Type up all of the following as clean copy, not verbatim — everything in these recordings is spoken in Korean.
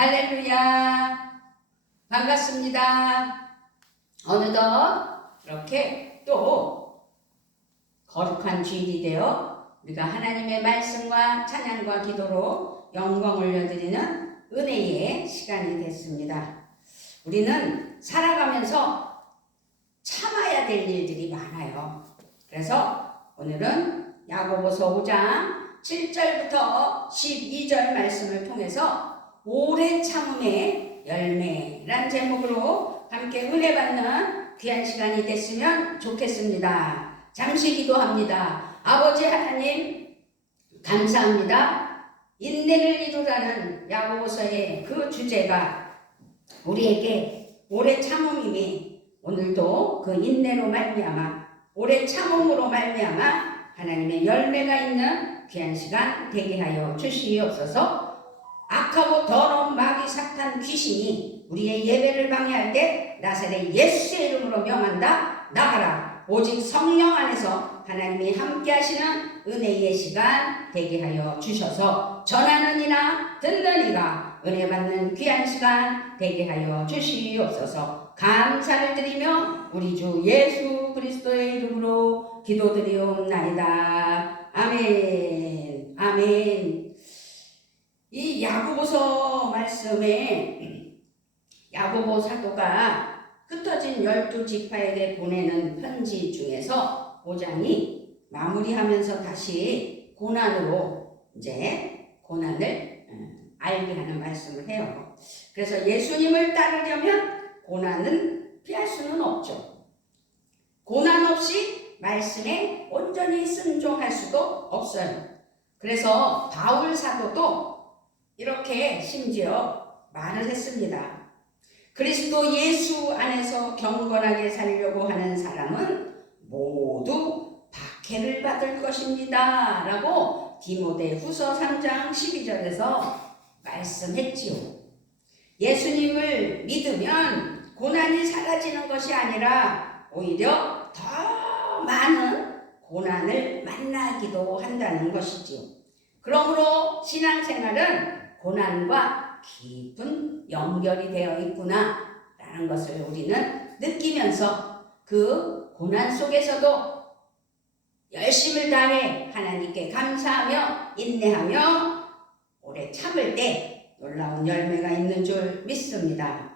할렐루야. 반갑습니다. 어느덧 이렇게 또 거룩한 주일이 되어 우리가 하나님의 말씀과 찬양과 기도로 영광 올려드리는 은혜의 시간이 됐습니다. 우리는 살아가면서 참아야 될 일들이 많아요. 그래서 오늘은 야고보서 5장 7절부터 12절 말씀을 통해서 오래 참음의 열매란 제목으로 함께 은혜 받는 귀한 시간이 됐으면 좋겠습니다. 잠시 기도합니다. 아버지 하나님 감사합니다. 인내를 이루라는 야고보서의 그 주제가 우리에게 오래 참음임이 오늘도 그 인내로 말미암아 오래 참음으로 말미암아 하나님의 열매가 있는 귀한 시간 되게 하여 주시옵소서. 악하고 더러운 마귀 사탄 귀신이 우리의 예배를 방해할 때 나사렛 예수의 이름으로 명한다. 나가라. 오직 성령 안에서 하나님이 함께 하시는 은혜의 시간 되게 하여 주셔서 전하는 이나 듣는 이가 은혜 받는 귀한 시간 되게 하여 주시옵소서. 감사를 드리며 우리 주 예수 그리스도의 이름으로 기도드리옵나이다. 아멘. 아멘. 이 야고보서 말씀에 야고보 사도가 흩어진 12지파에게 보내는 편지 중에서 5장이 마무리하면서 다시 고난으로 이제 고난을 알게 하는 말씀을 해요. 그래서 예수님을 따르려면 고난은 피할 수는 없죠. 고난 없이 말씀에 온전히 순종할 수도 없어요. 그래서 바울 사도도 이렇게 심지어 말을 했습니다. 그리스도 예수 안에서 경건하게 살려고 하는 사람은 모두 박해를 받을 것입니다. 라고 디모데후서 3장 12절에서 말씀했지요. 예수님을 믿으면 고난이 사라지는 것이 아니라 오히려 더 많은 고난을 만나기도 한다는 것이지요. 그러므로 신앙생활은 고난과 깊은 연결이 되어 있구나 라는 것을 우리는 느끼면서 그 고난 속에서도 열심을 다해 하나님께 감사하며 인내하며 오래 참을 때 놀라운 열매가 있는 줄 믿습니다.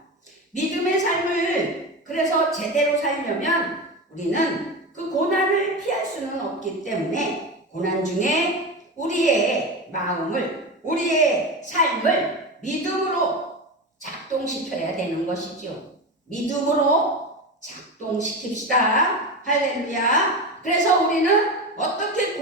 믿음의 삶을 그래서 제대로 살려면 우리는 그 고난을 피할 수는 없기 때문에 고난 중에 우리의 마음을 우리의 삶을 믿음으로 작동시켜야 되는 것이죠. 믿음으로 작동시킵시다. 할렐루야. 그래서 우리는 어떻게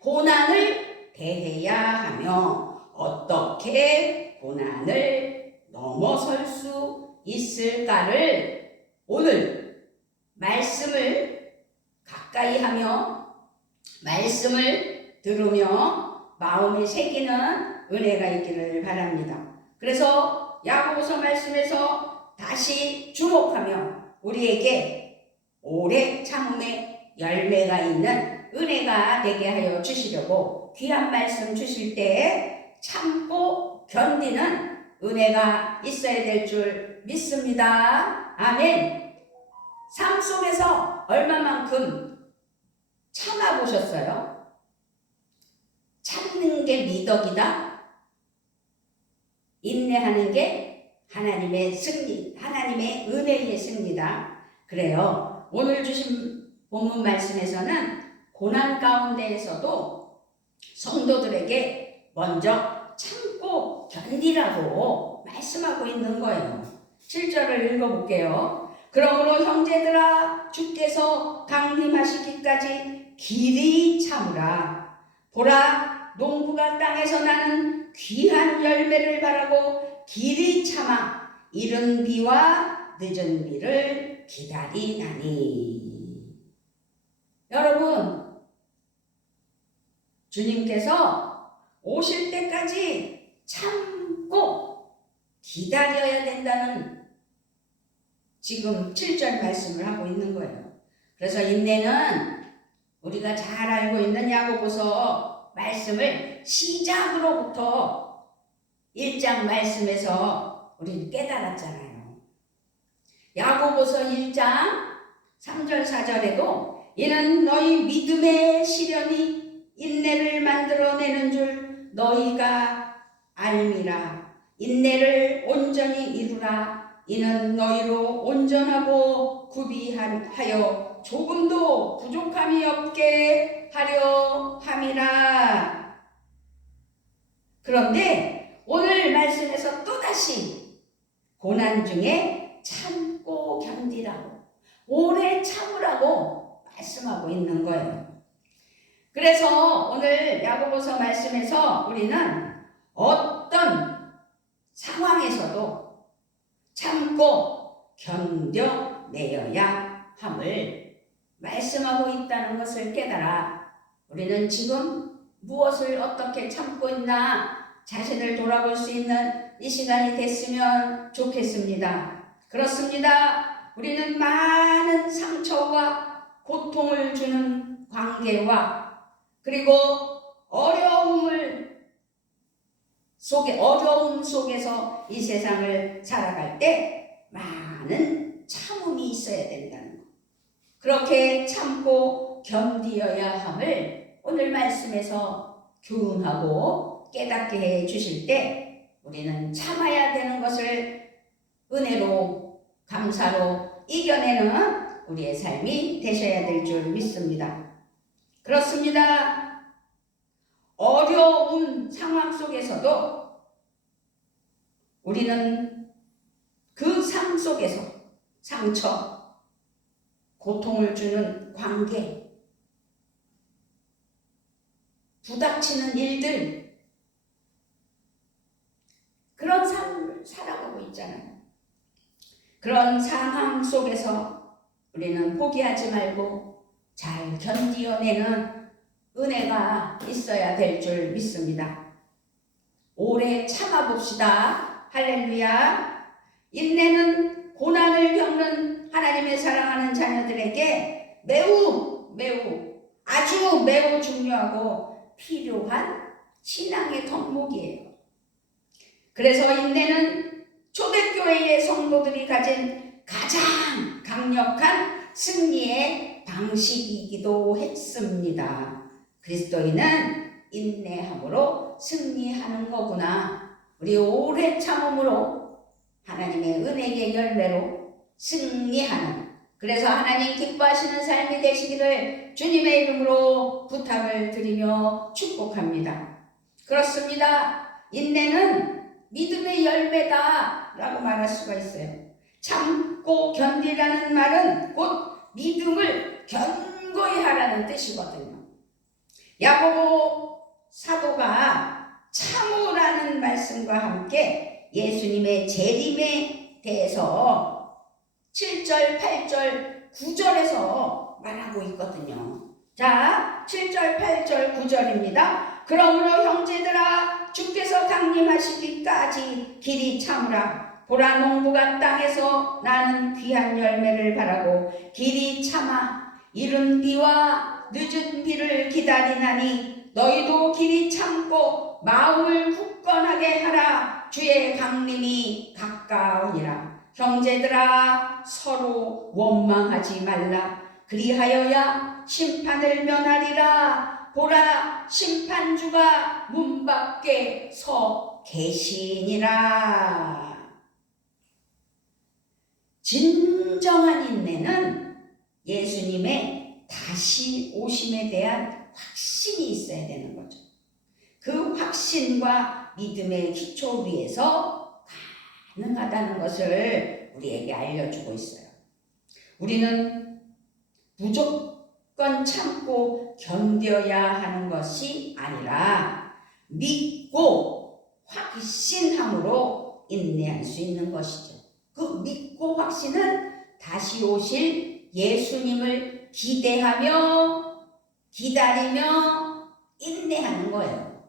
고난을 대해야 하며 어떻게 고난을 넘어설 수 있을까를 오늘 말씀을 가까이 하며 말씀을 들으며 마음에 새기는 은혜가 있기를 바랍니다. 그래서 야고보서 말씀에서 다시 주목하며 우리에게 오래 참음의 열매가 있는 은혜가 되게 하여 주시려고 귀한 말씀 주실 때 참고 견디는 은혜가 있어야 될 줄 믿습니다. 아멘. 삶 속에서 얼마만큼 참아보셨어요? 참는 게 미덕이다. 인내하는 게 하나님의 승리, 하나님의 은혜의 승리다. 그래요. 오늘 주신 본문 말씀에서는 고난 가운데에서도 성도들에게 먼저 참고 견디라고 말씀하고 있는 거예요. 7절을 읽어볼게요. 그러므로 형제들아 주께서 강림하시기까지 길이 참으라. 보라 농부가 땅에서 나는 귀한 열매를 바라고 길이 참아 이른 비와 늦은 비를 기다리나니. 여러분, 주님께서 오실 때까지 참고 기다려야 된다는 지금 7절 말씀을 하고 있는 거예요. 그래서 인내는 우리가 잘 알고 있는 야고보서 말씀을 시작으로부터 1장 말씀에서 우리는 깨달았잖아요. 야고보서 1장 3절 4절에도 이는 너희 믿음의 시련이 인내를 만들어내는 줄 너희가 알미라. 인내를 온전히 이루라. 이는 너희로 온전하고 구비하여 조금도 부족함이 없게 하려 함이라. 그런데 오늘 말씀에서 또다시 고난 중에 참고 견디라고, 오래 참으라고 말씀하고 있는 거예요. 그래서 오늘 야고보서 말씀에서 우리는 어떤 상황에서도 참고 견뎌내어야 함을 말씀하고 있다는 것을 깨달아 우리는 지금 무엇을 어떻게 참고 있나 자신을 돌아볼 수 있는 이 시간이 됐으면 좋겠습니다. 그렇습니다. 우리는 많은 상처와 고통을 주는 관계와 그리고 어려움 속에서 이 세상을 살아갈 때 많은 참음이 있어야 된다는 것. 그렇게 참고 견디어야 함을 오늘 말씀에서 교훈하고 깨닫게 해 주실 때 우리는 참아야 되는 것을 은혜로 감사로 이겨내는 우리의 삶이 되셔야 될 줄 믿습니다. 그렇습니다. 어려운 상황 속에서도 우리는 그 삶 속에서 상처, 고통을 주는 관계, 부닥치는 일들, 그런 삶을 살아가고 있잖아요. 그런 상황 속에서 우리는 포기하지 말고 잘 견디어내는 은혜가 있어야 될 줄 믿습니다. 오래 참아봅시다. 할렐루야. 인내는 고난을 겪는 하나님의 사랑하는 자녀들에게 아주 매우 중요하고 필요한 신앙의 덕목이에요. 그래서 인내는 초대교회의 성도들이 가진 가장 강력한 승리의 방식이기도 했습니다. 그리스도인은 인내함으로 승리하는 거구나. 우리 오래 참음으로 하나님의 은혜의 열매로 승리하는, 그래서 하나님 기뻐하시는 삶이 되시기를 주님의 이름으로 부탁을 드리며 축복합니다. 그렇습니다. 인내는 믿음의 열매다 라고 말할 수가 있어요. 참고 견디라는 말은 곧 믿음을 견고히 하라는 뜻이거든요. 야고보 사도가 참으라는 말씀과 함께 예수님의 재림에 대해서 7절, 8절, 9절에서 말하고 있거든요. 자, 7절, 8절, 9절입니다. 그러므로 형제들아 주께서 강림하시기까지 길이 참으라. 보라 농부가 땅에서 나는 귀한 열매를 바라고 길이 참아 이른 비와 늦은 비를 기다리나니 너희도 길이 참고 마음을 굳건하게 하라. 주의 강림이 가까우니라. 형제들아 서로 원망하지 말라. 그리하여야 심판을 면하리라. 보라 심판주가 문 밖에 서 계시니라. 진정한 인내는 예수님의 다시 오심에 대한 확신이 있어야 되는 거죠. 그 확신과 믿음의 기초 위에서 가능하다는 것을 우리에게 알려주고 있어요. 우리는 무조건 참고 견뎌야 하는 것이 아니라 믿고 확신함으로 인내할 수 있는 것이죠. 그 믿고 확신은 다시 오실 예수님을 기대하며 기다리며 인내하는 거예요.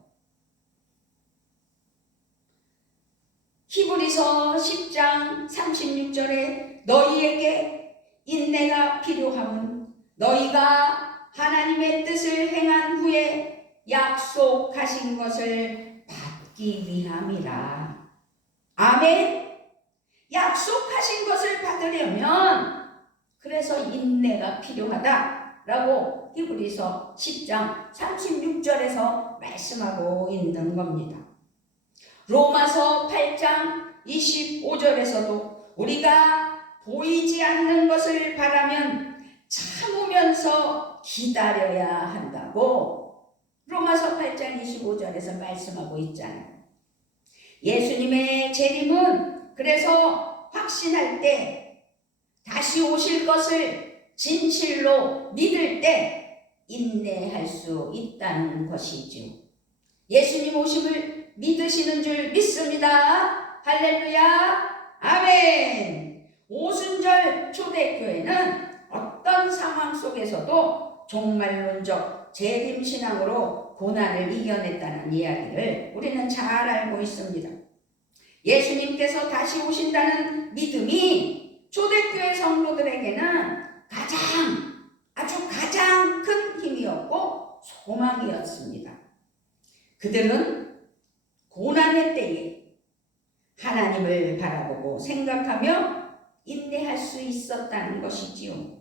히브리서 10장 36절에 너희에게 인내가 필요함은 너희가 하나님의 뜻을 행한 후에 약속하신 것을 받기 위함이라. 아멘. 약속하신 것을 받으려면 그래서 인내가 필요하다라고 히브리서 10장 36절에서 말씀하고 있는 겁니다. 로마서 8장 25절에서도 우리가 보이지 않는 것을 바라면 참으면서 기다려야 한다고 로마서 8장 25절에서 말씀하고 있잖아요. 예수님의 재림은 그래서 확신할 때, 다시 오실 것을 진실로 믿을 때 인내할 수 있다는 것이죠. 예수님 오심을 믿으시는 줄 믿습니다. 할렐루야. 아멘. 오순절 초대교회는 어떤 상황 속에서도 종말론적 재림신앙으로 고난을 이겨냈다는 이야기를 우리는 잘 알고 있습니다. 예수님께서 다시 오신다는 믿음이 초대교회 성도들에게는 아주 가장 큰 힘이었고 소망이었습니다. 그들은 고난의 때에 하나님을 바라보고 생각하며 인내할 수 있었다는 것이지요.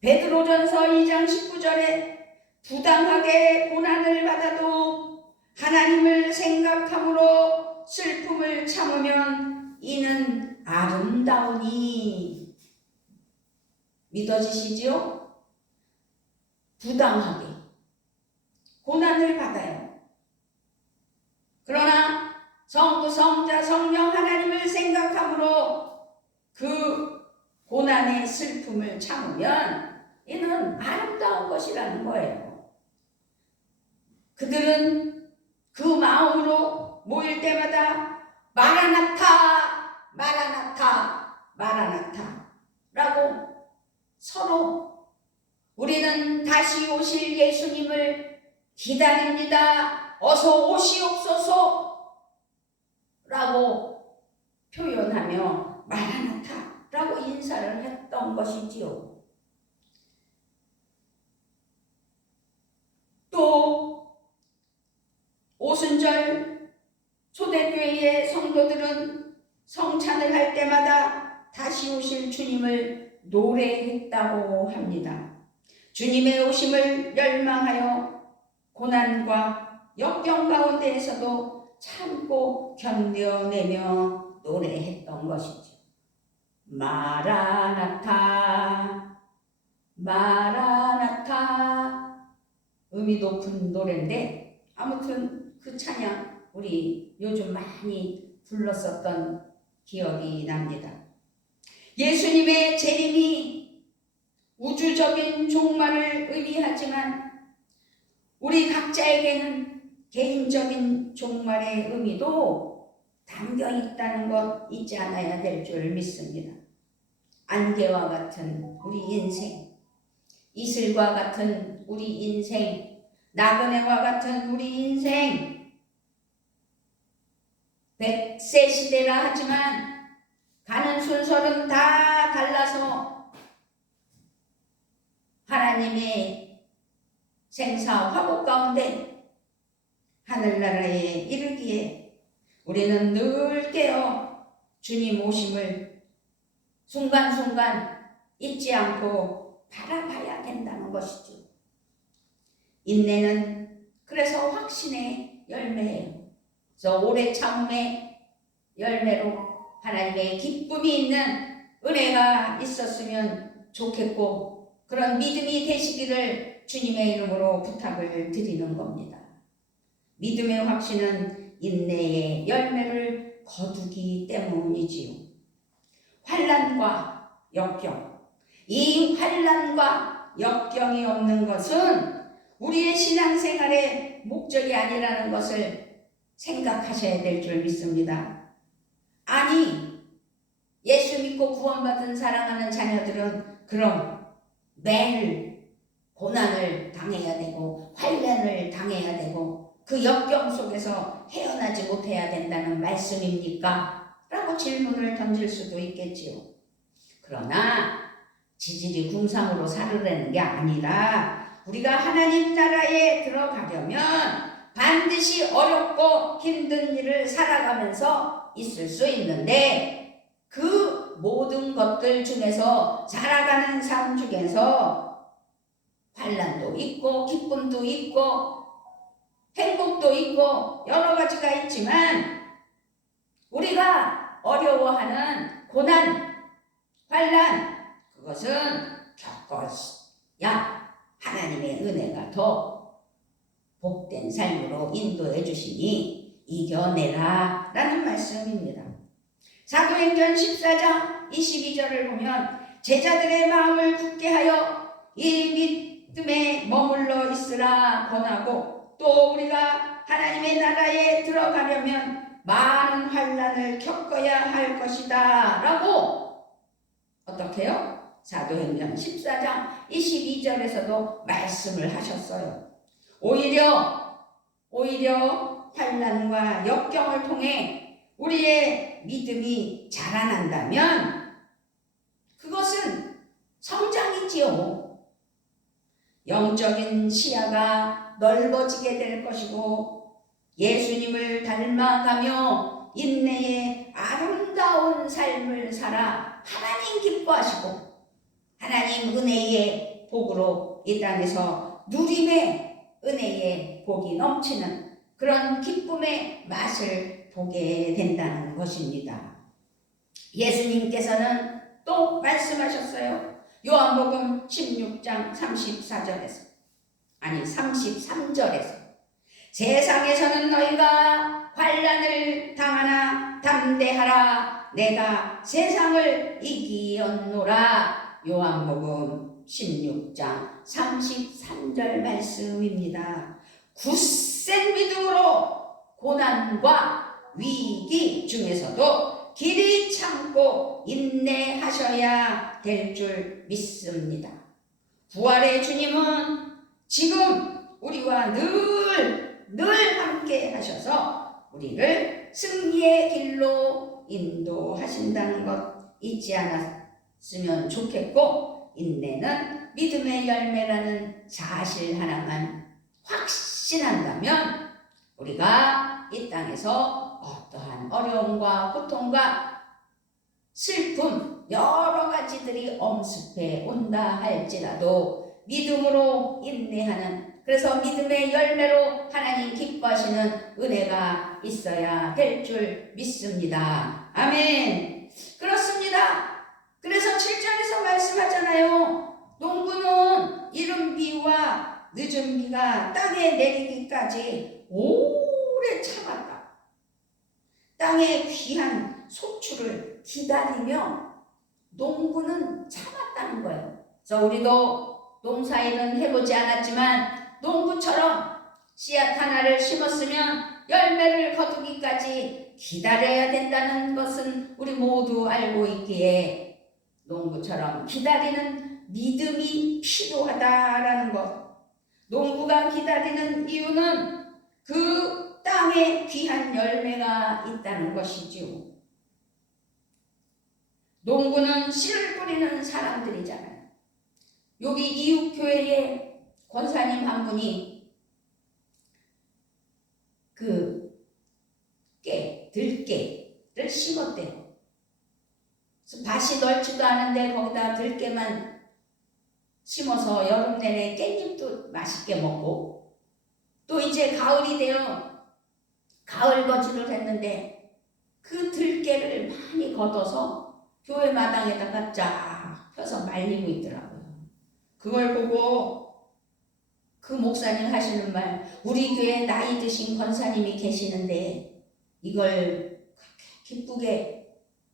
베드로전서 2장 19절에 부당하게 고난을 받아도 하나님을 생각함으로 슬픔을 참으면 이는 아름다우니. 믿어지시지요? 부당하게 고난을 받아요. 그러나 성부, 성자, 성령 하나님을 생각함으로 그 고난의 슬픔을 참으면 이는 아름다운 것이라는 거예요. 그들은 그 마음으로 모일 때마다 마라나타, 마라나타, 마라나타 라고 서로 우리는 다시 오실 예수님을 기다립니다. 어서 오시옵소서 라고 표현하며 마라나타 라고 인사를 했던 것이지요. 또 오순절 초대교회의 성도들은 성찬을 할 때마다 다시 오실 주님을 노래했다고 합니다. 주님의 오심을 열망하여 고난과 역경 가운데에서도 참고 견뎌내며 노래했던 것이죠. 마라나타, 마라나타. 의미 높은 노래인데 아무튼 그 찬양 우리 요즘 많이 불렀었던 기억이 납니다. 예수님의 재림이 우주적인 종말을 의미하지만 우리 각자에게는 개인적인 종말의 의미도 담겨 있다는 것 잊지 않아야 될 줄 믿습니다. 안개와 같은 우리 인생, 이슬과 같은 우리 인생, 나그네와 같은 우리 인생, 100세 시대라 하지만 가는 순서는 다 달라서 하나님의 생사 화복 가운데 하늘나라에 이르기에 우리는 늘 깨어 주님 오심을 순간순간 잊지 않고 바라봐야 된다는 것이죠. 인내는 그래서 확신의 열매예요. 그래서 오래 참음의 열매로 하나님의 기쁨이 있는 은혜가 있었으면 좋겠고 그런 믿음이 되시기를 주님의 이름으로 부탁을 드리는 겁니다. 믿음의 확신은 인내의 열매를 거두기 때문이지요. 환난과 역경, 이 환난과 역경이 없는 것은 우리의 신앙생활의 목적이 아니라는 것을 생각하셔야 될 줄 믿습니다. 아니, 예수 믿고 구원받은 사랑하는 자녀들은 그럼 매일 고난을 당해야 되고 환난을 당해야 되고 그 역경 속에서 헤어나지 못해야 된다는 말씀입니까? 라고 질문을 던질 수도 있겠지요. 그러나 지질이 궁상으로 살으려는 게 아니라 우리가 하나님 나라에 들어가려면 반드시 어렵고 힘든 일을 살아가면서 있을 수 있는데 그 모든 것들 중에서 살아가는 삶 중에서 환난도 있고 기쁨도 있고 행복도 있고 여러 가지가 있지만 우리가 어려워하는 고난, 환난 그것은 겪어야 하나님의 은혜가 더 복된 삶으로 인도해 주시니 이겨내라 라는 말씀입니다. 사도행전 14장 22절을 보면 제자들의 마음을 굳게 하여 이 믿음에 머물러 있으라 권하고 또 우리가 하나님의 나라에 들어가려면 많은 환난을 겪어야 할 것이다 라고 어떻게 해요? 사도행전 14장 22절에서도 말씀을 하셨어요. 오히려 환난과 역경을 통해 우리의 믿음이 자라난다면 그것은 성장이지요. 영적인 시야가 넓어지게 될 것이고 예수님을 닮아가며 인내의 아름다운 삶을 살아 하나님 기뻐하시고 하나님 은혜의 복으로 이 땅에서 누림의 은혜의 복이 넘치는 그런 기쁨의 맛을 보게 된다는 것입니다. 예수님께서는 또 말씀하셨어요. 요한복음 16장 33절에서 세상에서는 너희가 환난을 당하나 담대하라 내가 세상을 이기었노라. 요한복음 16장 33절 말씀입니다. 굳센 믿음으로 고난과 위기 중에서도 길이 참고 인내하셔야 될 줄 믿습니다. 부활의 주님은 지금 우리와 늘 함께 하셔서 우리를 승리의 길로 인도하신다는 것 잊지 않았으면 좋겠고 인내는 믿음의 열매라는 사실 하나만 확신한다면 우리가 이 땅에서 어떠한 어려움과 고통과 슬픔 여러 가지들이 엄습해 온다 할지라도 믿음으로 인내하는 그래서 믿음의 열매로 하나님 기뻐하시는 은혜가 있어야 될 줄 믿습니다. 아멘. 그렇습니다. 그래서 7절에서 말씀하잖아요. 농부는 이른 비와 늦은 비가 땅에 내리기까지 오래 참았다. 땅의 귀한 소출을 기다리며 농부는 참았다는 거예요. 그래서 우리도 농사일은 해보지 않았지만 농부처럼 씨앗 하나를 심었으면 열매를 거두기까지 기다려야 된다는 것은 우리 모두 알고 있기에 농부처럼 기다리는 믿음이 필요하다라는 것. 농부가 기다리는 이유는 그 땅에 귀한 열매가 있다는 것이지요. 농부는 씨를 뿌리는 사람들이잖아요. 여기 이웃교회에 권사님 한 분이 들깨를 심었대요. 밭이 넓지도 않은데 거기다 들깨만 심어서 여름 내내 깻잎도 맛있게 먹고 또 이제 가을이 되어 가을 거지를 했는데 그 들깨를 많이 걷어서 교회 마당에다가 쫙 펴서 말리고 있더라고요. 그걸 보고 그 목사님 하시는 말, 우리 교회에 나이 드신 권사님이 계시는데 이걸 기쁘게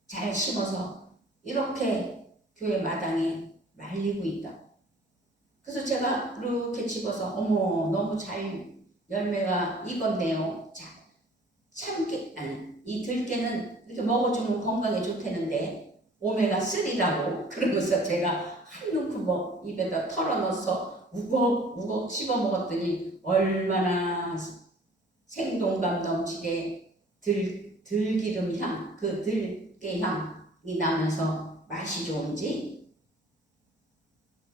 잘 심어서 이렇게 교회 마당에 말리고 있다. 그래서 제가 이렇게 집어서 어머 너무 잘 열매가 익었네요. 자, 이 들깨는 이렇게 먹어주면 건강에 좋다는데 오메가3라고 그러면서 제가 한 움큼 입에다 털어넣어서 우걱우걱 씹어 먹었더니 얼마나 생동감 넘치게 들기름 향, 그 들깨 향이 나면서 맛이 좋은지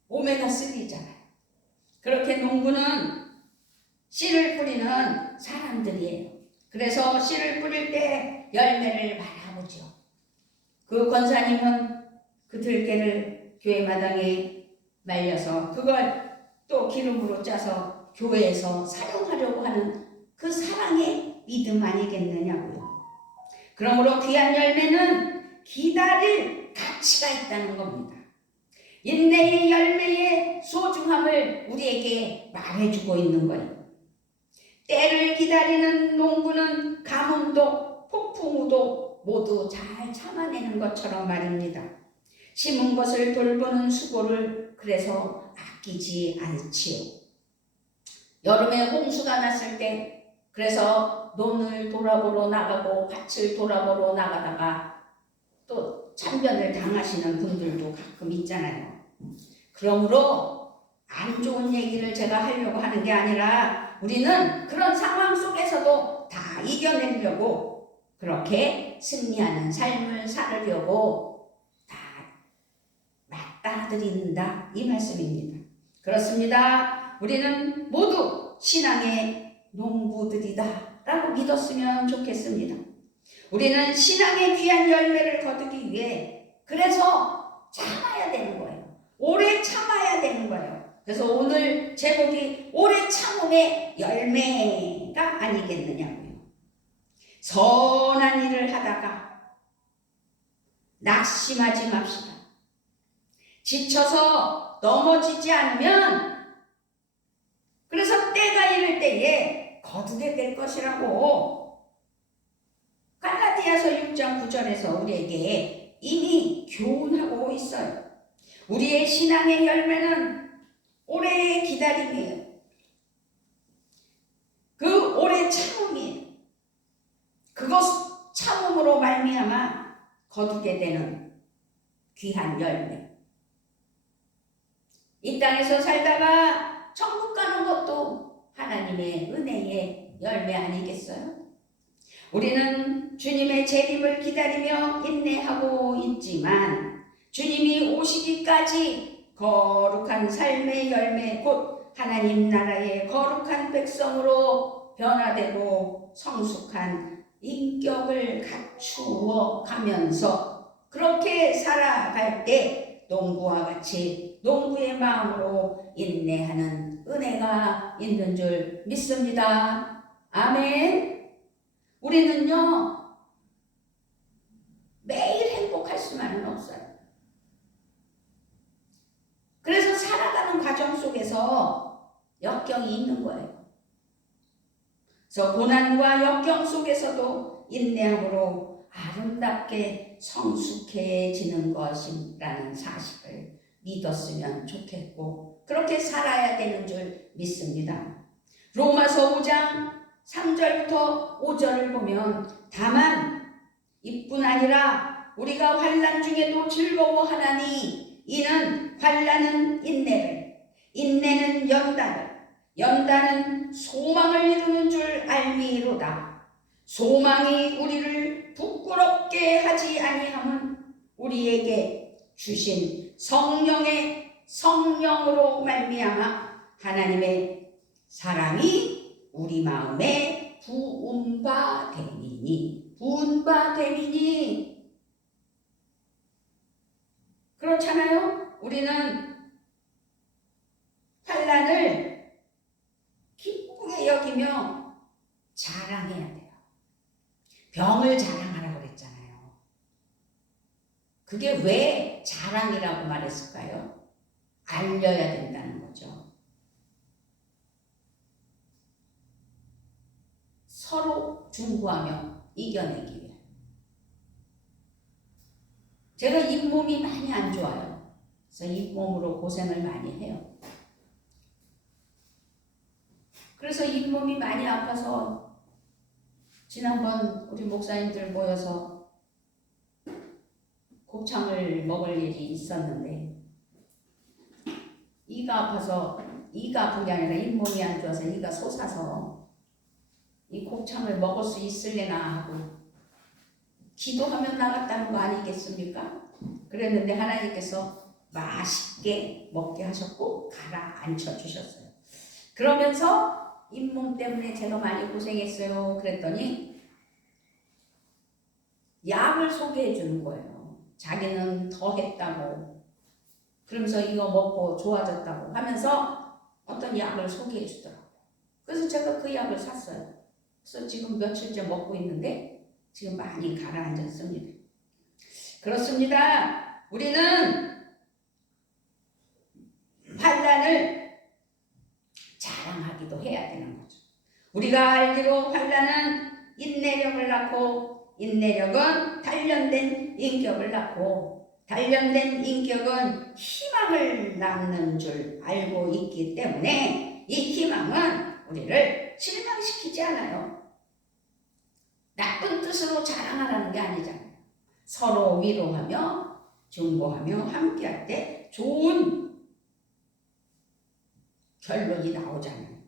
오메가3잖아요. 그렇게 농부는 씨를 뿌리는 사람들이에요. 그래서 씨를 뿌릴 때 열매를 바라보죠. 그 권사님은 그 들깨를 교회 마당에 말려서 그걸 또 기름으로 짜서 교회에서 사용하려고 하는 그 사랑의 믿음 아니겠느냐고요. 그러므로 귀한 열매는 기다릴 가치가 있다는 겁니다. 인내의 열매의 소중함을 우리에게 말해주고 있는 거예요. 때를 기다리는 농부는 가뭄도 폭풍우도 모두 잘 참아내는 것처럼 말입니다. 심은 것을 돌보는 수고를 그래서 아끼지 않지요. 여름에 홍수가 났을 때 그래서 논을 돌아보러 나가고 밭을 돌아보러 나가다가 또 참변을 당하시는 분들도 가끔 있잖아요. 그러므로 안 좋은 얘기를 제가 하려고 하는 게 아니라 우리는 그런 상황 속에서도 다 이겨내려고 그렇게 승리하는 삶을 살으려고 다 맞닥뜨린다 이 말씀입니다. 그렇습니다. 우리는 모두 신앙의 농부들이다 라고 믿었으면 좋겠습니다. 우리는 신앙의 귀한 열매를 거두기 위해 그래서 참아야 되는 거예요. 오래 참아야 되는 거예요. 그래서 오늘 제목이 오래 참음의 열매가 아니겠느냐고요. 선한 일을 하다가 낙심하지 맙시다. 지쳐서 넘어지지 않으면 그래서 때가 이를 때에 거두게 될 것이라고 갈라디아서 6장 9절에서 우리에게 이미 교훈하고 있어요. 우리의 신앙의 열매는 오래 기다림이에요. 그 오래 참음이에요. 그것 참음으로 말미암아 거두게 되는 귀한 열매. 이 땅에서 살다가 천국 가는 것도 하나님의 은혜의 열매 아니겠어요? 우리는 주님의 재림을 기다리며 인내하고 있지만 주님이 오시기까지 거룩한 삶의 열매 곧 하나님 나라의 거룩한 백성으로 변화되고 성숙한 인격을 갖추어 가면서 그렇게 살아갈 때 농부와 같이 농부의 마음으로 인내하는 은혜가 있는 줄 믿습니다. 아멘. 우리는요 매일 행복할 수만은 없어요. 그래서 살아가는 과정 속에서 역경이 있는 거예요. 그래서 고난과 역경 속에서도 인내함으로 아름답게 성숙해지는 것이라는 사실을 믿었으면 좋겠고 그렇게 살아야 되는 줄 믿습니다. 로마서 5장 3절부터 5절을 보면 다만 이뿐 아니라 우리가 환난 중에도 즐거워하나니 이는 환난은 인내를 인내는 연단을 연단은 소망을 이루는 줄 알미로다. 소망이 우리를 부끄럽게 하지 아니함은 우리에게 주신 성령의 성령으로 말미암아 하나님의 사랑이 우리 마음에 부은 바 됨이니 그렇잖아요. 우리는 환난을 기쁘게 여기며 자랑해야 돼요. 병을 자랑하라고 그랬잖아요. 그게 왜 자랑이라고 말했을까요? 알려야 된다는 거죠. 서로 중보하며 이겨내기 위해. 제가 잇몸이 많이 안 좋아요. 그래서 잇몸으로 고생을 많이 해요. 그래서 잇몸이 많이 아파서 지난번 우리 목사님들 모여서 곱창을 먹을 일이 있었는데 이가 아파서 이가 아픈 게 아니라 잇몸이 안 좋아서 이가 솟아서 이 곱창을 먹을 수 있을래나 하고 기도하면 나갔다는 거 아니겠습니까? 그랬는데 하나님께서 맛있게 먹게 하셨고 가라앉혀 주셨어요. 그러면서 잇몸 때문에 제가 많이 고생했어요. 그랬더니 약을 소개해 주는 거예요. 자기는 더 했다고. 그러면서 이거 먹고 좋아졌다고 하면서 어떤 약을 소개해 주더라고요. 그래서 제가 그 약을 샀어요. 그래서 지금 며칠째 먹고 있는데 지금 많이 가라앉았습니다. 그렇습니다. 우리는 환난을 자랑하기도 해야 되는 거죠. 우리가 알기로 환난은 인내력을 낳고, 인내력은 단련된 인격을 낳고, 단련된 인격은 희망을 낳는 줄 알고 있기 때문에 이 희망은 우리를 실망시키지 않아요. 나쁜 뜻으로 자랑하라는 게 아니잖아요. 서로 위로하며 중보하며 함께할 때 좋은 결론이 나오잖아요.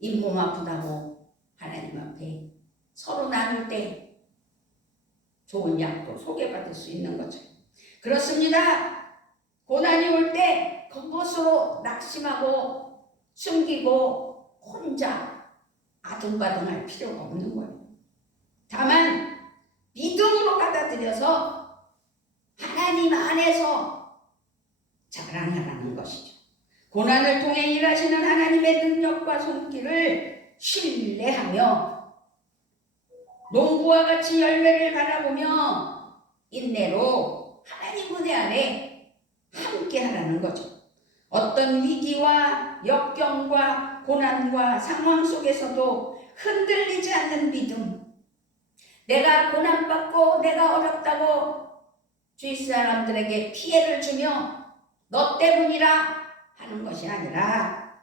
잇몸 아프다고 하나님 앞에 서로 나눌 때 좋은 약도 소개받을 수 있는 거죠. 그렇습니다. 고난이 올 때 그것으로 낙심하고 숨기고 혼자 아둥바둥할 필요가 없는 거예요. 다만 믿음으로 받아들여서 하나님 안에서 자랑하라는 것이죠. 고난을 통해 일하시는 하나님의 능력과 손길을 신뢰하며 농부와 같이 열매를 바라보며 인내로 하나님 은혜 안에 함께하라는 거죠. 어떤 위기와 역경과 고난과 상황 속에서도 흔들리지 않는 믿음, 내가 고난받고 내가 어렵다고 주위 사람들에게 피해를 주며 너 때문이라 하는 것이 아니라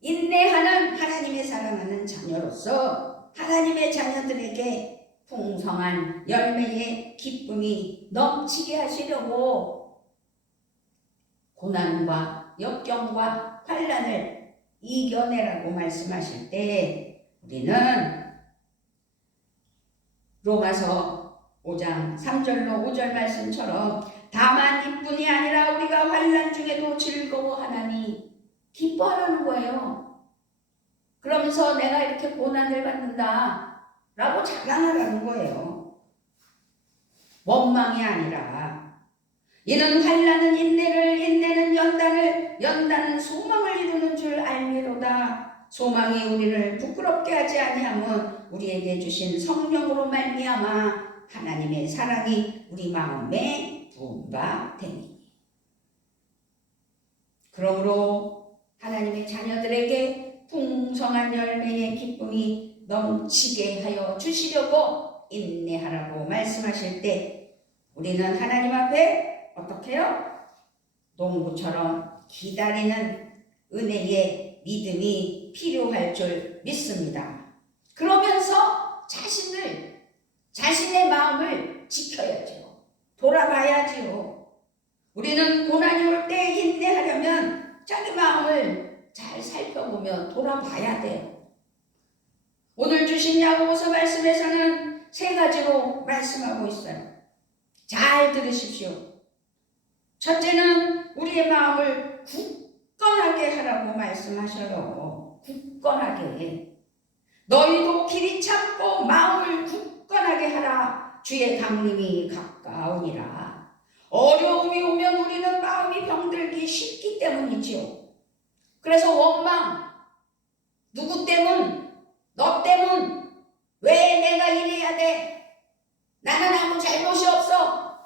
인내하는 하나님의 사랑하는 자녀로서 하나님의 자녀들에게 풍성한 열매의 기쁨이 넘치게 하시려고 고난과 역경과 환난을 이겨내라고 말씀하실 때 우리는 로마서 5장 3절로 5절 말씀처럼 다만 이뿐이 아니라 우리가 환난 중에도 즐거워하나니 기뻐하라는 거예요. 그러면서 내가 이렇게 고난을 받는다 라고 자랑하라는 거예요. 원망이 아니라 이는 환난은 인내를, 인내는 연단을, 연단은 소망을 이루는 줄 알미로다. 소망이 우리를 부끄럽게 하지 아니함은 우리에게 주신 성령으로 말미암아 하나님의 사랑이 우리 마음에 부은 바 되니. 그러므로 하나님의 자녀들에게 풍성한 열매의 기쁨이 넘치게 하여 주시려고 인내하라고 말씀하실 때 우리는 하나님 앞에 어떻게 해요? 농부처럼 기다리는 은혜의 믿음이 필요할 줄 믿습니다. 그러면서 자신의 마음을 지켜야죠. 돌아봐야지요. 우리는 고난이 올 때 인내하려면 자기 마음을 잘 살펴보며 돌아봐야 돼요. 오늘 주신 야고보서 말씀에서는 3가지로 말씀하고 있어요. 잘 들으십시오. 첫째는 우리의 마음을 굳건하게 하라고 말씀하셔요. 굳건하게. 너희도 길이 참고 마음을 굳건하게 하라. 주의 강림이 가까우니라. 어려움이 오면 우리는 마음이 병들기 쉽기 때문이지요. 그래서 원망, 누구 때문, 너 때문, 왜 내가 이래야 돼? 나는 아무 잘못이 없어.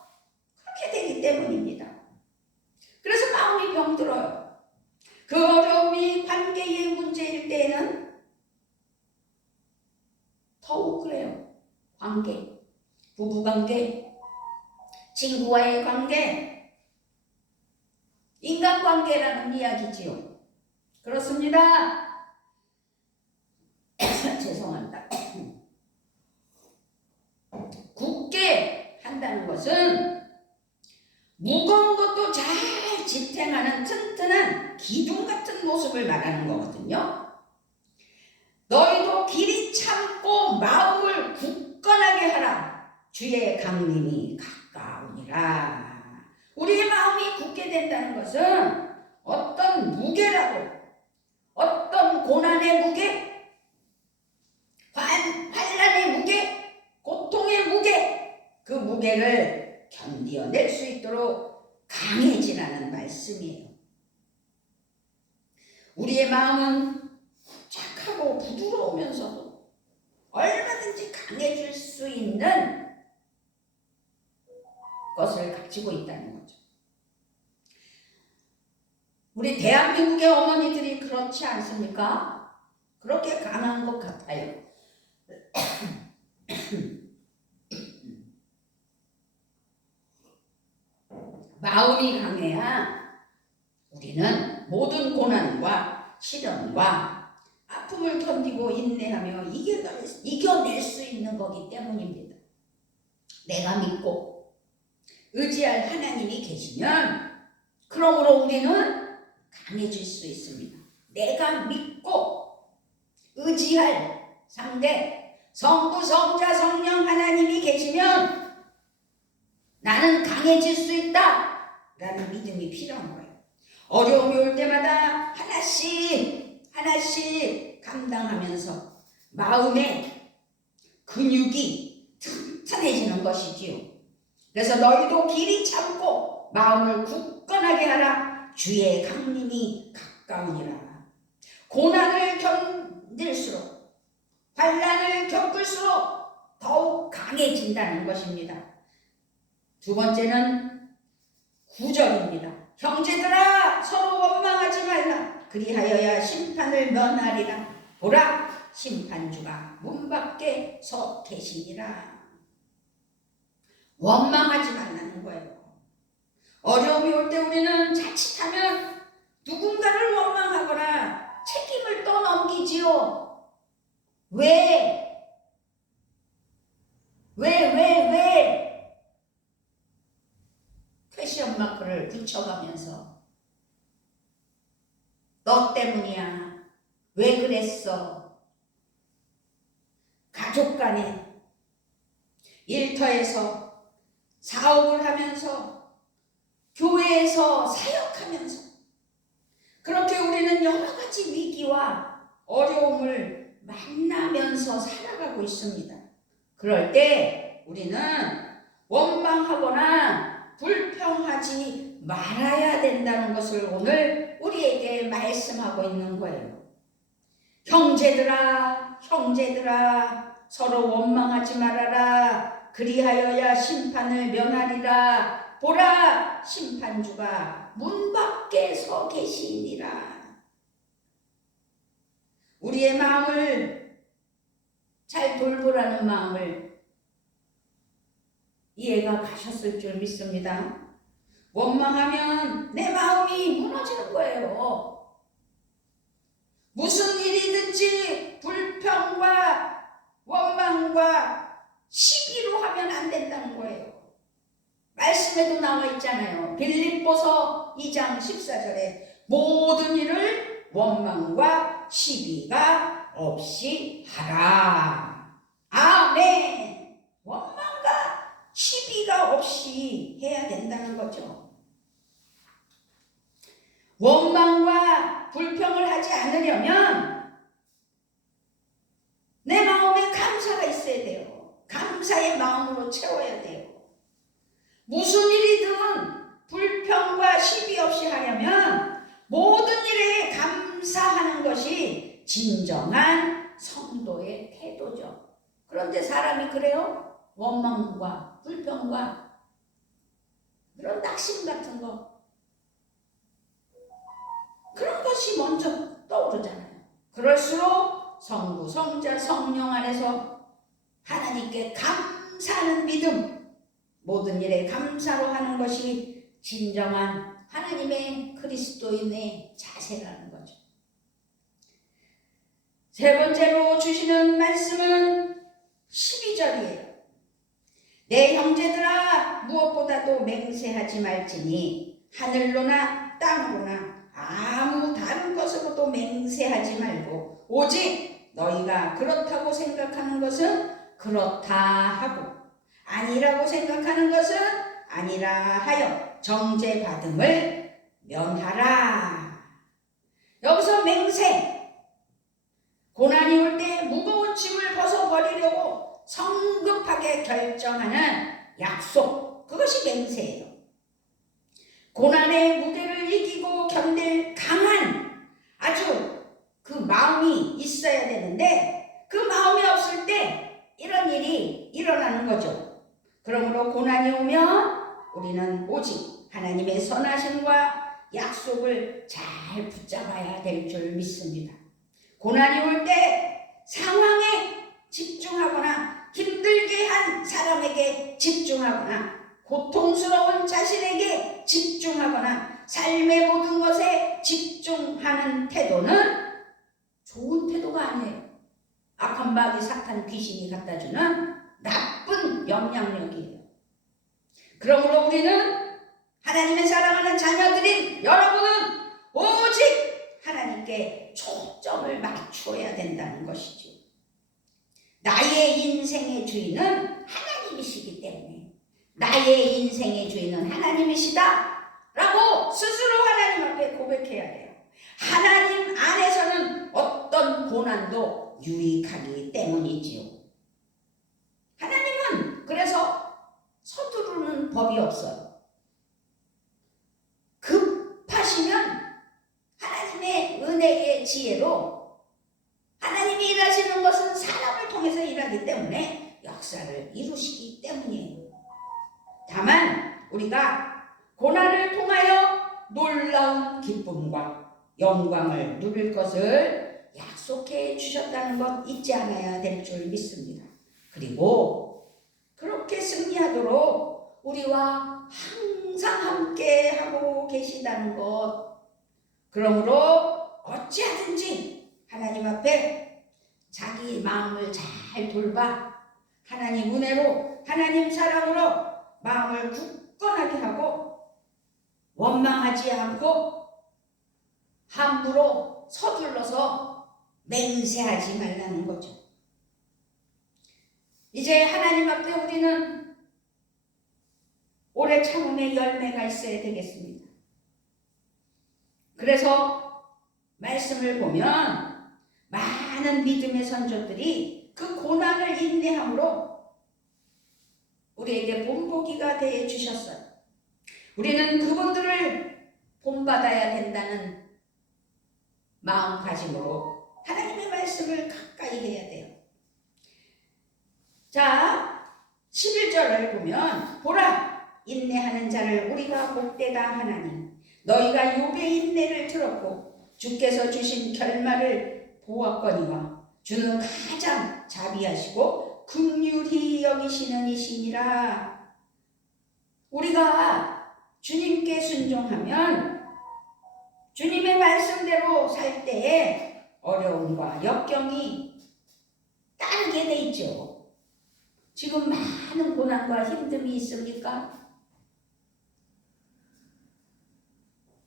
그렇게 되기 때문입니다. 그래서 마음이 병들어요. 그 어려움이 관계의 문제일 때에는 더욱 그래요. 관계, 부부관계, 친구와의 관계, 인간관계라는 이야기지요. 그렇습니다. 죄송합니다. 굳게 한다는 것은 무거운 것도 잘 지탱하는 튼튼한 기둥 같은 모습을 말하는 거거든요. 너희도 길이 참고 마음을 굳건하게 하라. 주의 강림이 가까우니라. 우리의 마음이 굳게 된다는 것은 어떤 무게라도, 어떤 고난의 무게, 환란의 무게, 고통의 무게, 그 무게를 견디어낼 수 있도록 강해지라는 말씀이에요. 우리의 마음은 착하고 부드러우면서도 얼마든지 강해질 수 있는 것을 가지고 있다는 거죠. 우리 대한민국의 어머니들이 그렇지 않습니까? 그렇게 강한 것 같아요. 마음이 강해야 우리는 모든 고난과 시련과 아픔을 견디고 인내하며 이겨낼 수 있는 거기 때문입니다. 내가 믿고 의지할 하나님이 계시면 그러므로 우리는 강해질 수 있습니다. 내가 믿고 의지할 상대 성부, 성자, 성령 하나님이 계시면 나는 강해질 수 있다 라는 믿음이 필요한 거예요. 어려움이 올 때마다 하나씩 감당하면서 마음의 근육이 튼튼해지는 것이지요. 그래서 너희도 길이 참고 마음을 굳건하게 하라. 주의 강림이 가까우니라. 고난을 견딜수록, 환난을 겪을수록 더욱 강해진다는 것입니다. 두 번째는 9절입니다. 형제들아 서로 원망하지 말라. 그리하여야 심판을 면하리라. 보라, 심판주가 문 밖에 서 계시니라. 원망하지 말라는 거예요. 어려움이 올 때 우리는 자칫하면 누군가를 원망하거나 책임을 떠넘기지요. 왜? 퀘션 마크를 붙여가면서 너 때문이야. 왜 그랬어? 가족 간에, 일터에서, 사업을 하면서, 교회에서 사역하면서 그렇게 우리는 여러 가지 위기와 어려움을 만나면서 살아가고 있습니다. 그럴 때 우리는 원망하거나 불평하지 말아야 된다는 것을 오늘 우리에게 말씀하고 있는 거예요. 형제들아 서로 원망하지 말아라. 그리하여야 심판을 면하리라. 보라, 심판주가 문 밖에 서 계시니라. 우리의 마음을 잘 돌보라는 마음을 이해가 가셨을 줄 믿습니다. 원망하면 내 마음이 무너지는 거예요. 무슨 일이든지 불평과 원망과 시기로 하면 안 된다는 거예요. 말씀에도 나와 있잖아요. 빌립보서 2장 14절에 모든 일을 원망과 시비가 없이 하라. 아멘. 원망과 시비가 없이 해야 된다는 거죠. 원망과 불평을 하지 않으려면 내 마음에 감사가 있어야 돼요. 감사의 마음으로 채워야 돼요. 무슨 일이든 불평과 시비 없이 하려면 모든 일에 감사하는 것이 진정한 성도의 태도죠. 그런데 사람이 그래요? 원망과 불평과 그런 낙심 같은 거, 그런 것이 먼저 떠오르잖아요. 그럴수록 성부, 성자, 성령 안에서 하나님께 감사하는 믿음, 모든 일에 감사로 하는 것이 진정한 하나님의 그리스도인의 자세라는 거죠. 세 번째로 주시는 말씀은 12절이에요. 내 형제들아 무엇보다도 맹세하지 말지니 하늘로나 땅으로나 아무 다른 것으로도 맹세하지 말고 오직 너희가 그렇다고 생각하는 것은 그렇다 하고 아니라고 생각하는 것은 아니라 하여 정죄받음을 면하라. 여기서 맹세, 고난이 올 때 무거운 짐을 벗어버리려고 성급하게 결정하는 약속, 그것이 맹세예요. 고난의 무게를 이기고 견딜 강한 아주 그 마음이 있어야 되는데 그 마음이 없을 때 이런 일이 일어나는 거죠. 그러므로 고난이 오면 우리는 오직 하나님의 선하심과 약속을 잘 붙잡아야 될 줄 믿습니다. 고난이 올 때 상황에 집중하거나 힘들게 한 사람에게 집중하거나 고통스러운 자신에게 집중하거나 삶의 모든 것에 집중하는 태도는 좋은 태도가 아니에요. 악한 마귀 사탄 귀신이 갖다주는 나쁜 영향력이에요. 그러므로 우리는 하나님의 사랑하는 자녀들인 여러분은 오직 하나님께 초점을 맞추어야 된다는 것이죠. 나의 인생의 주인은 하나님이시기 때문에 나의 인생의 주인은 하나님이시다 라고 스스로 하나님 앞에 고백해야 돼요. 하나님 안에서는 어떤 고난도 유익하기 때문이지요. 하나님은 그래서 서두르는 법이 없어요. 급하시면 하나님의 은혜의 지혜로 하나님이 일하시는 것은 사람을 통해서 일하기 때문에 역사를 이루시기 때문이에요. 다만 우리가 고난을 통하여 놀라운 기쁨과 영광을 누릴 것을 약속해 주셨다는 것 잊지 않아야 될 줄 믿습니다. 그리고 그렇게 승리하도록 우리와 항상 함께 하고 계시다는 것, 그러므로 어찌하든지 하나님 앞에 자기 마음을 잘 돌봐 하나님 은혜로 하나님 사랑으로 마음을 굳건하게 하고 원망하지 않고 함부로 서둘러서 맹세하지 말라는 거죠. 이제 하나님 앞에 우리는 오래 참음의 열매가 있어야 되겠습니다. 그래서 말씀을 보면 많은 믿음의 선조들이 그 고난을 인내함으로 우리에게 본보기가 되어 주셨어요. 우리는 그분들을 본받아야 된다는 마음가짐으로 하나님의 말씀을 가까이 해야 돼요. 자, 11절을 보면 보라, 인내하는 자를 우리가 복되다 하나니 너희가 욥의 인내를 들었고 주께서 주신 결말을 보았거니와 주는 가장 자비하시고 긍휼히 여기시는 이시니라. 우리가 주님께 순종하면 주님의 말씀대로 살 때에 어려움과 역경이 따르게 돼 있죠. 지금 많은 고난과 힘듦이 있습니까?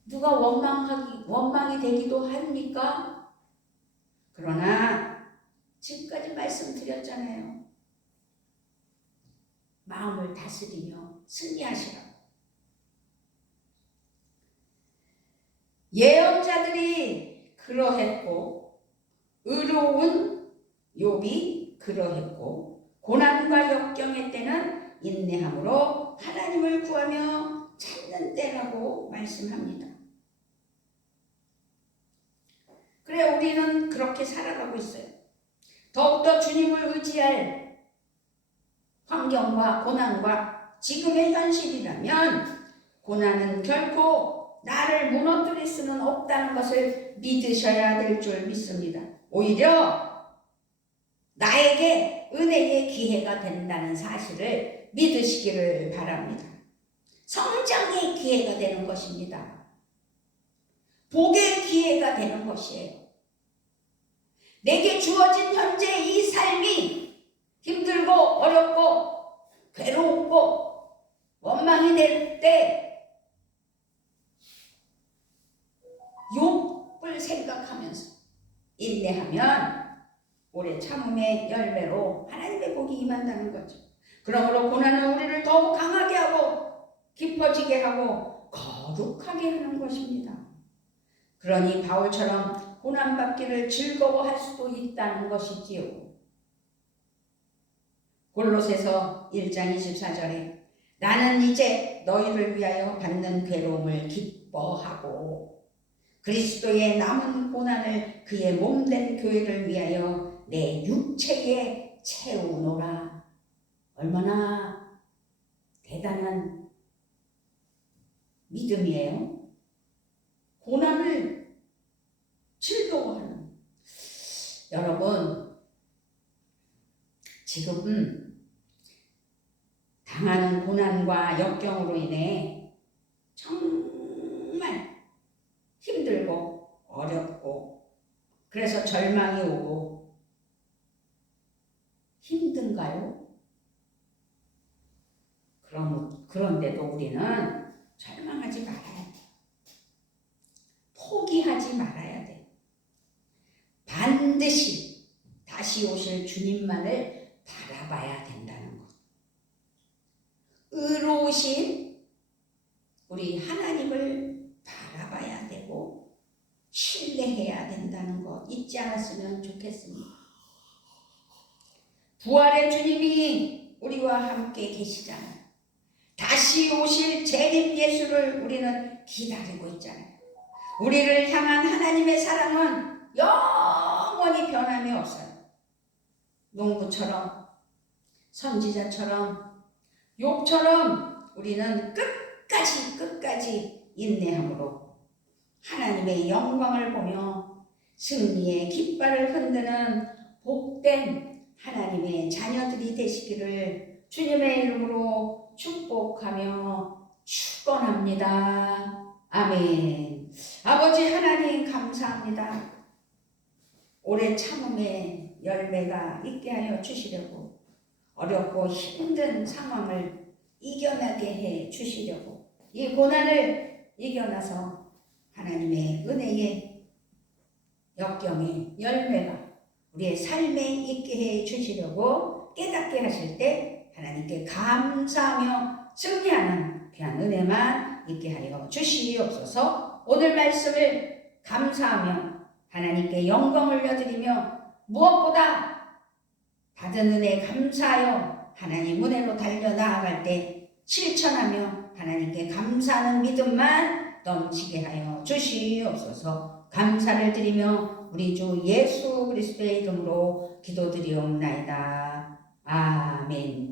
누가 원망이 되기도 합니까? 그러나 지금까지 말씀드렸잖아요. 마음을 다스리며 승리하시라고. 예언자들이 그러했고 의로운 욥이 그러했고 고난과 역경의 때는 인내함으로 하나님을 구하며 찾는 때라고 말씀합니다. 그래, 우리는 그렇게 살아가고 있어요. 더욱더 주님을 의지할 환경과 고난과 지금의 현실이라면 고난은 결코 나를 무너뜨릴 수는 없다는 것을 믿으셔야 될 줄 믿습니다. 오히려 나에게 은혜의 기회가 된다는 사실을 믿으시기를 바랍니다. 성장의 기회가 되는 것입니다. 복의 기회가 되는 것이에요. 내게 주어진 현재 이 삶이 힘들고 어렵고 괴롭고 원망이 될 때 욥을 생각하면서 인내하면 오래 참음의 열매로 하나님의 복이 임한다는 거죠. 그러므로 고난은 우리를 더욱 강하게 하고 깊어지게 하고 거룩하게 하는 것입니다. 그러니 바울처럼 고난받기를 즐거워할 수도 있다는 것이지요. 골로새서 1장 24절에 나는 이제 너희를 위하여 받는 괴로움을 기뻐하고 그리스도의 남은 고난을 그의 몸된 교회를 위하여 내 육체에 채우노라. 얼마나 대단한 믿음이에요. 고난을 즐거워하는. 여러분, 지금 당하는 고난과 역경으로 인해 정말 힘들고 어렵고 그래서 절망이 오고 힘든가요? 그런데도 우리는 절망하지 말아야 돼. 포기하지 말아야 돼. 반드시 다시 오실 주님만을 바라봐야 된다는 것. 의로우신 우리 하나님을 바라봐야 되고 신뢰해야 된다는 것 잊지 않았으면 좋겠습니다. 부활의 주님이 우리와 함께 계시잖아요. 다시 오실 재림 예수를 우리는 기다리고 있잖아요. 우리를 향한 하나님의 사랑은 영원히 변함이 없어요. 농부처럼 선지자처럼 욥처럼 우리는 끝까지 인내함으로 하나님의 영광을 보며 승리의 깃발을 흔드는 복된 하나님의 자녀들이 되시기를 주님의 이름으로 축복하며 축원합니다. 아멘. 아버지 하나님 감사합니다. 오래 참음의 열매가 있게 하여 주시려고 어렵고 힘든 상황을 이겨나게 해 주시려고 이 고난을 이겨나서 하나님의 은혜의 역경의 열매가 우리의 삶에 있게 해 주시려고 깨닫게 하실 때 하나님께 감사하며 승리하는 귀한 은혜만 있게 하여 주시옵소서. 오늘 말씀을 감사하며 하나님께 영광을 올려드리며 무엇보다 받은 은혜 감사하여 하나님 은혜로 달려나아갈 때 실천하며 하나님께 감사하는 믿음만 넘치게 하여 주시옵소서. 감사를 드리며 우리 주 예수 그리스도의 이름으로 기도드리옵나이다. 아멘.